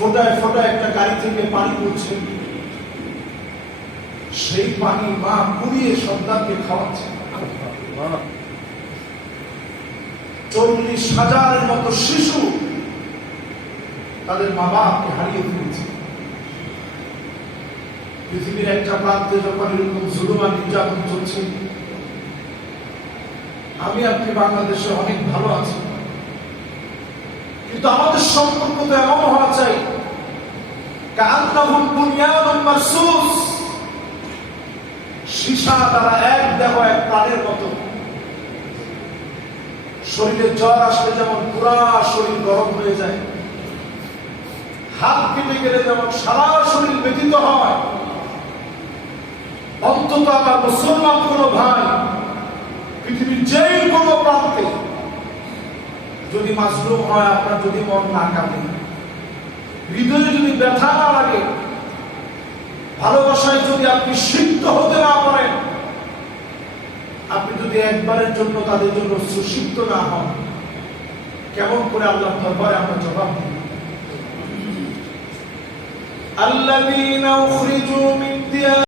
ফোটায় ফোটায় একটা গাড়ি থেকে পানি পড়ছে, সেই পানি মা কুড়িয়ে সন্তানকে খাওয়াচ্ছে। 40,000-এর মতো শিশু তাদের মা বাপকে হারিয়ে ফেলেছে। পৃথিবীর একটা প্রান্তে যখন এরকম জুলুম আর নির্যাতন চলছে, আমি আপনি বাংলাদেশে অনেক ভালো আছি, কিন্তু আমাদের সম্পর্ক তো এমন হওয়া চাই কান্নাহুম বুনিয়ানুম মারসুস, সীসা তারা এক দেহ এক প্রাণের মতো। শরীরে জ্বর আসলে যেমন পুরা শরীর গরম হয়ে যায়, হাত কেটে গেলে যেমন সারা শরীর ব্যথিত হয়, অন্তত আমার মুসলমান কোন ভাই পৃথিবীর যেই কোনো প্রান্তে যদি মাজলুম হয়, আপনার যদি মন না কাঁদে, হৃদয়ে যদি ব্যথা না লাগে, ভালোবাসায় যদি আপনি সিদ্ধ হতে না পারেন, আপনি যদি একবারের জন্য তাদের জন্য সুসিদ্ধ না হন, কেমন করে আল্লাহর দরবারে আমরা জবাব দিব? আল্লাযীনা উখরিজু মিন দিয়ার